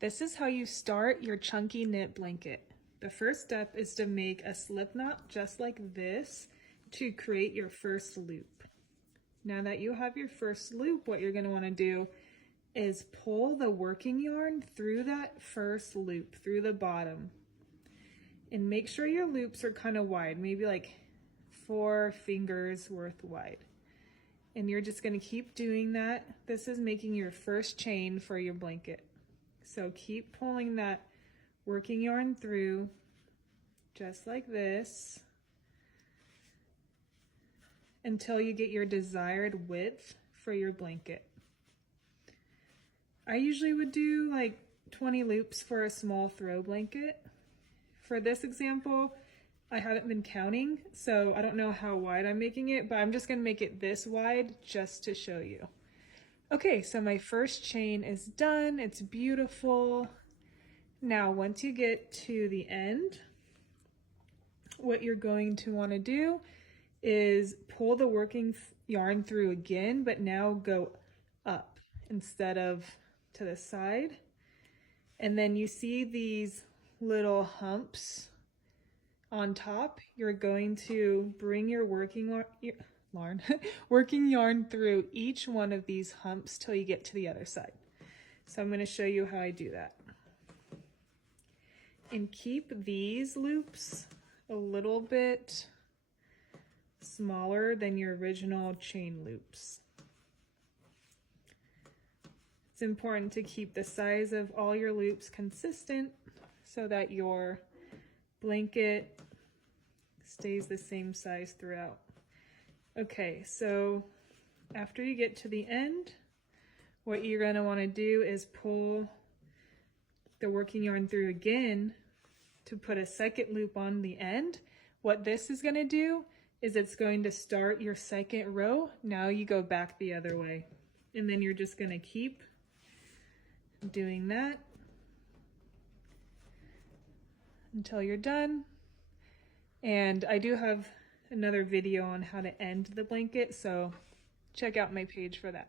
This is how you start your chunky knit blanket. The first step is to make a slip knot just like this to create your first loop. Now that you have your first loop, what you're going to want to do is pull the working yarn through that first loop, through the bottom. And make sure your loops are kind of wide, maybe like 4 fingers worth wide. And you're just going to keep doing that. This is making your first chain for your blanket. So keep pulling that working yarn through just like this until you get your desired width for your blanket. I usually would do like 20 loops for a small throw blanket. For this example, I haven't been counting, so I don't know how wide I'm making it, but I'm just gonna make it this wide just to show you. Okay, so my first chain is done. It's beautiful. Now, once you get to the end, what you're going to want to do is pull the working yarn through again, but now go up instead of to the side. And then you see these little humps on top. You're going to bring your working yarn through each one of these humps till you get to the other side. So I'm going to show you how I do that. And keep these loops a little bit smaller than your original chain loops. It's important to keep the size of all your loops consistent so that your blanket stays the same size throughout. Okay, so after you get to the end, what you're going to want to do is pull the working yarn through again to put a second loop on the end. What this is going to do is it's going to start your second row. Now you go back the other way, and then you're just going to keep doing that until you're done. And I do have another video on how to end the blanket, so check out my page for that.